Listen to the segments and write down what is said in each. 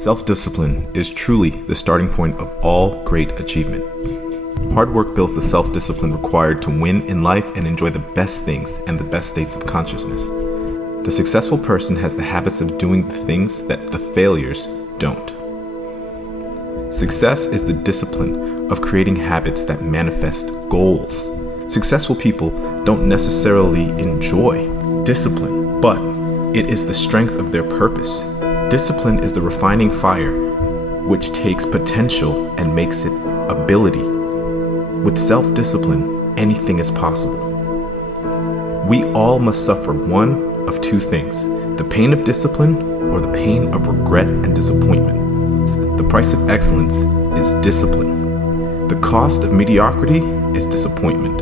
Self-discipline is truly the starting point of all great achievement. Hard work builds the self-discipline required to win in life and enjoy the best things and the best states of consciousness. The successful person has the habits of doing the things that the failures don't. Success is the discipline of creating habits that manifest goals. Successful people don't necessarily enjoy discipline, but it is the strength of their purpose. Discipline is the refining fire which takes potential and makes it ability. With self-discipline, anything is possible. We all must suffer one of two things: the pain of discipline or the pain of regret and disappointment. The price of excellence is discipline. The cost of mediocrity is disappointment.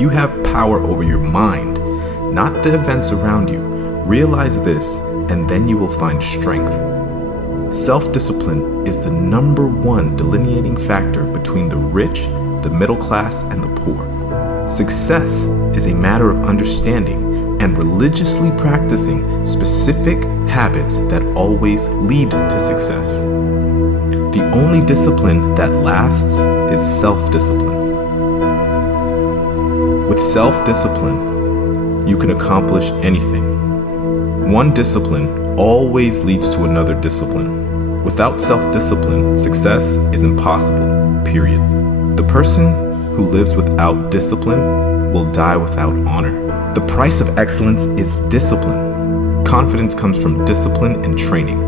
You have power over your mind, not the events around you. Realize this, and then you will find strength. Self-discipline is the number one delineating factor between the rich, the middle class, and the poor. Success is a matter of understanding and religiously practicing specific habits that always lead to success. The only discipline that lasts is self-discipline. With self-discipline, you can accomplish anything. One discipline always leads to another discipline. Without self-discipline, success is impossible, period. The person who lives without discipline will die without honor. The price of excellence is discipline. Confidence comes from discipline and training.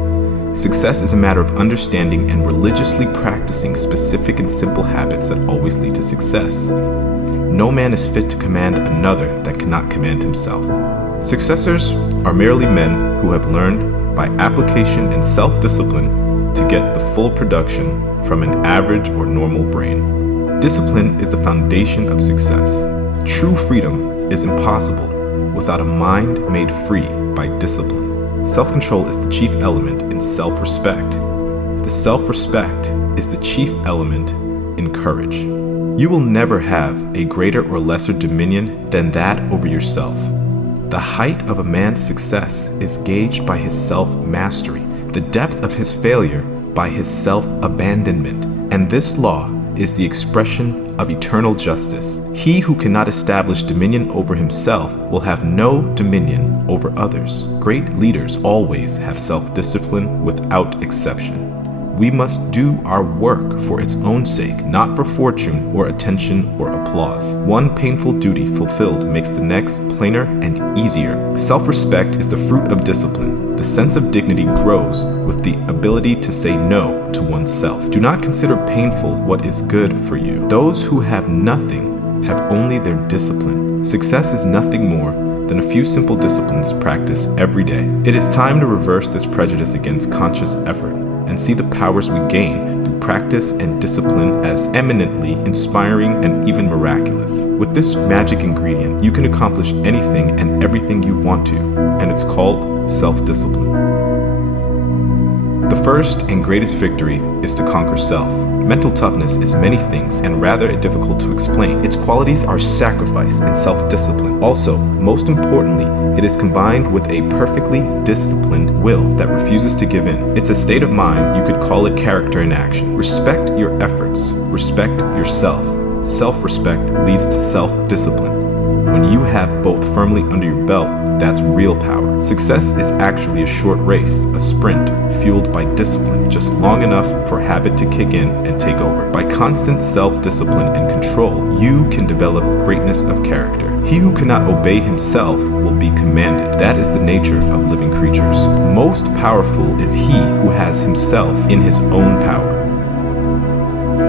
Success is a matter of understanding and religiously practicing specific and simple habits that always lead to success. No man is fit to command another that cannot command himself. Successors are merely men who have learned by application and self-discipline to get the full production from an average or normal brain. Discipline is the foundation of success. True freedom is impossible without a mind made free by discipline. Self-control is the chief element in self-respect. The self-respect is the chief element in courage. You will never have a greater or lesser dominion than that over yourself. The height of a man's success is gauged by his self-mastery, the depth of his failure by his self-abandonment, and this law is the expression of eternal justice. He who cannot establish dominion over himself will have no dominion over others. Great leaders always have self-discipline without exception. We must do our work for its own sake, not for fortune or attention or applause. One painful duty fulfilled makes the next plainer and easier. Self-respect is the fruit of discipline. The sense of dignity grows with the ability to say no to oneself. Do not consider painful what is good for you. Those who have nothing have only their discipline. Success is nothing more than a few simple disciplines practiced every day. It is time to reverse this prejudice against conscious effort and see the powers we gain through practice and discipline as eminently inspiring and even miraculous. With this magic ingredient, you can accomplish anything and everything you want to, and it's called self-discipline. The first and greatest victory is to conquer self. Mental toughness is many things and rather difficult to explain. Its qualities are sacrifice and self-discipline. Also, most importantly, it is combined with a perfectly disciplined will that refuses to give in. It's a state of mind, you could call it character in action. Respect your efforts. Respect yourself. Self-respect leads to self-discipline. When you have both firmly under your belt, that's real power. Success is actually a short race, a sprint, fueled by discipline, just long enough for habit to kick in and take over. By constant self-discipline and control, you can develop greatness of character. He who cannot obey himself will be commanded. That is the nature of living creatures. Most powerful is he who has himself in his own power.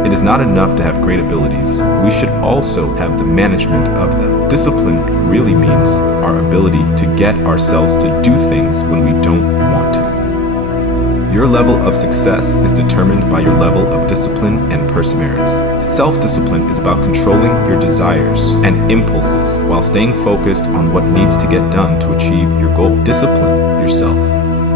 It is not enough to have great abilities. We should also have the management of them. Discipline really means our ability to get ourselves to do things when we don't want to. Your level of success is determined by your level of discipline and perseverance. Self-discipline is about controlling your desires and impulses while staying focused on what needs to get done to achieve your goal. Discipline yourself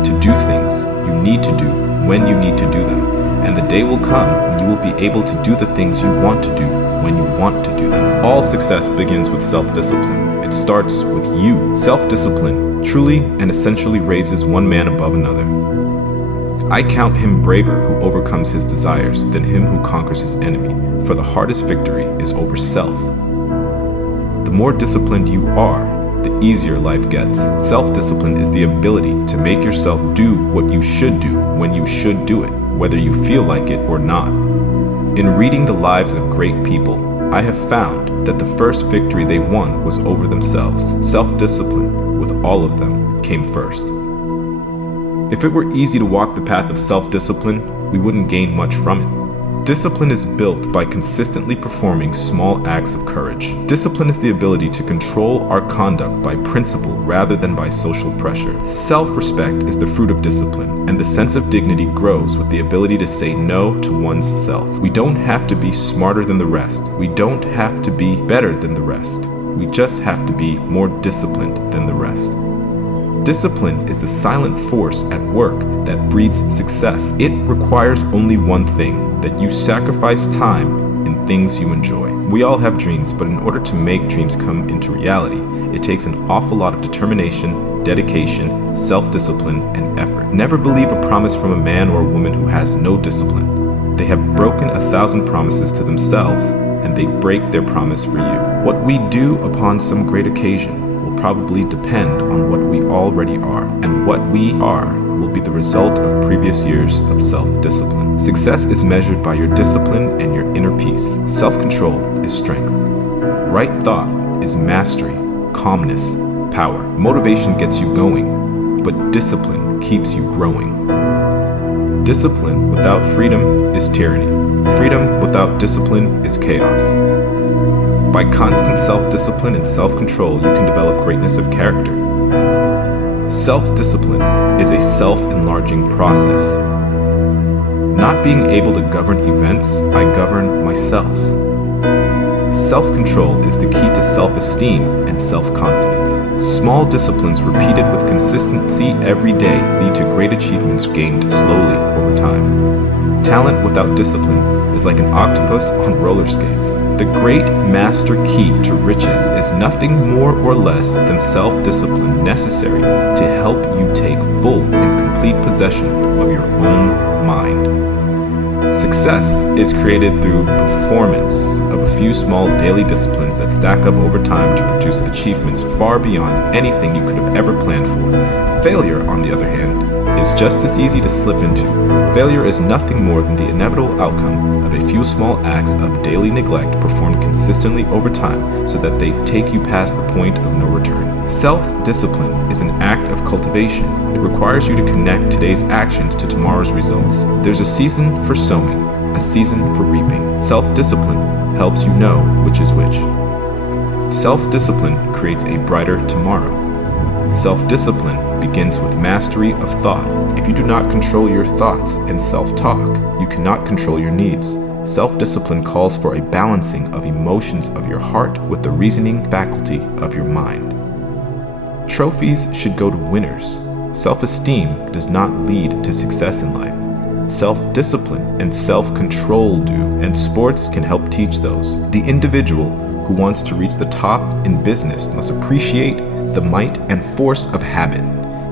to do things you need to do when you need to do them. And the day will come when you will be able to do the things you want to do when you want to do them. All success begins with self-discipline. It starts with you. Self-discipline truly and essentially raises one man above another. I count him braver who overcomes his desires than him who conquers his enemy, for the hardest victory is over self. The more disciplined you are, the easier life gets. Self-discipline is the ability to make yourself do what you should do when you should do it, whether you feel like it or not. In reading the lives of great people, I have found that the first victory they won was over themselves. Self-discipline, with all of them, came first. If it were easy to walk the path of self-discipline, we wouldn't gain much from it. Discipline is built by consistently performing small acts of courage. Discipline is the ability to control our conduct by principle rather than by social pressure. Self-respect is the fruit of discipline, and the sense of dignity grows with the ability to say no to one's self. We don't have to be smarter than the rest. We don't have to be better than the rest. We just have to be more disciplined than the rest. Discipline is the silent force at work that breeds success. It requires only one thing, that you sacrifice time in things you enjoy. We all have dreams, but in order to make dreams come into reality, it takes an awful lot of determination, dedication, self-discipline, and effort. Never believe a promise from a man or a woman who has no discipline. They have broken 1,000 promises to themselves, and they break their promise for you. What we do upon some great occasion will probably depend on what we already are, and what we are will be the result of previous years of self-discipline. Success is measured by your discipline and your inner peace. Self-control is strength. Right thought is mastery, calmness, power. Motivation gets you going, but discipline keeps you growing. Discipline without freedom is tyranny. Freedom without discipline is chaos. By constant self-discipline and self-control, you can develop greatness of character. Self-discipline is a self-enlarging process. Not being able to govern events, I govern myself. Self-control is the key to self-esteem and self-confidence. Small disciplines repeated with consistency every day lead to great achievements gained slowly over time. Talent without discipline is like an octopus on roller skates. The great master key to riches is nothing more or less than self-discipline necessary to help you take full and complete possession of your own mind. Success is created through performance of a few small daily disciplines that stack up over time to produce achievements far beyond anything you could have ever planned for. Failure, on the other hand, is just as easy to slip into. Failure is nothing more than the inevitable outcome of a few small acts of daily neglect performed consistently over time so that they take you past the point of no return. Self-discipline is an act of cultivation. It requires you to connect today's actions to tomorrow's results. There's a season for sowing, a season for reaping. Self-discipline helps you know which is which. Self-discipline creates a brighter tomorrow. Self-discipline begins with mastery of thought. If you do not control your thoughts and self-talk, you cannot control your needs. Self-discipline calls for a balancing of emotions of your heart with the reasoning faculty of your mind. Trophies should go to winners. Self-esteem does not lead to success in life. Self-discipline and self-control do, and sports can help teach those. The individual who wants to reach the top in business must appreciate the might and force of habit.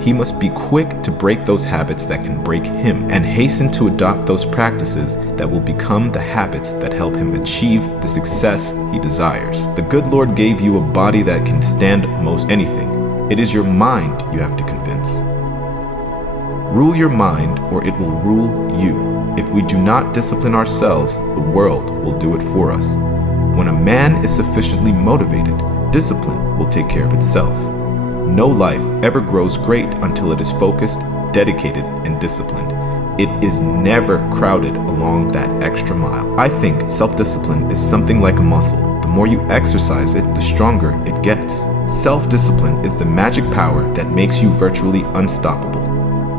He must be quick to break those habits that can break him, and hasten to adopt those practices that will become the habits that help him achieve the success he desires. The good Lord gave you a body that can stand most anything. It is your mind you have to convince. Rule your mind, or it will rule you. If we do not discipline ourselves, the world will do it for us. When a man is sufficiently motivated, discipline will take care of itself. No life ever grows great until it is focused, dedicated, and disciplined. It is never crowded along that extra mile. I think self-discipline is something like a muscle. The more you exercise it, the stronger it gets. Self-discipline is the magic power that makes you virtually unstoppable.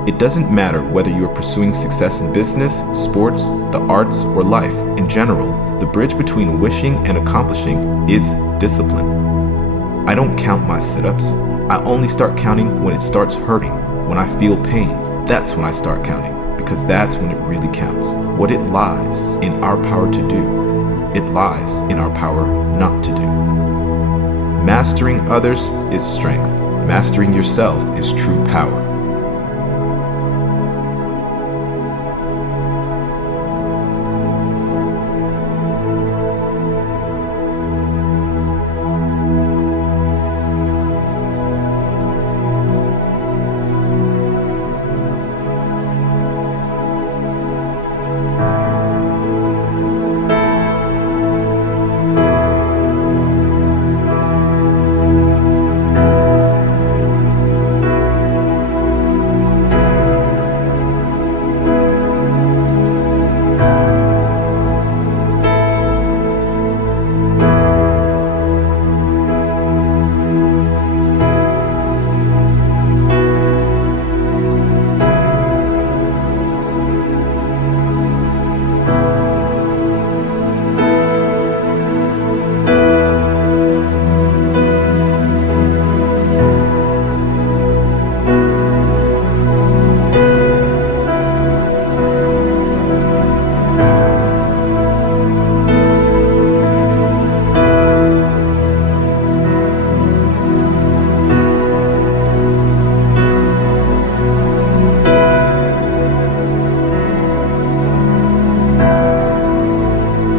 It doesn't matter whether you are pursuing success in business, sports, the arts, or life in general. The bridge between wishing and accomplishing is discipline. I don't count my sit-ups. I only start counting when it starts hurting, when I feel pain. That's when I start counting, because that's when it really counts. What it lies in our power to do, it lies in our power not to do. Mastering others is strength. Mastering yourself is true power.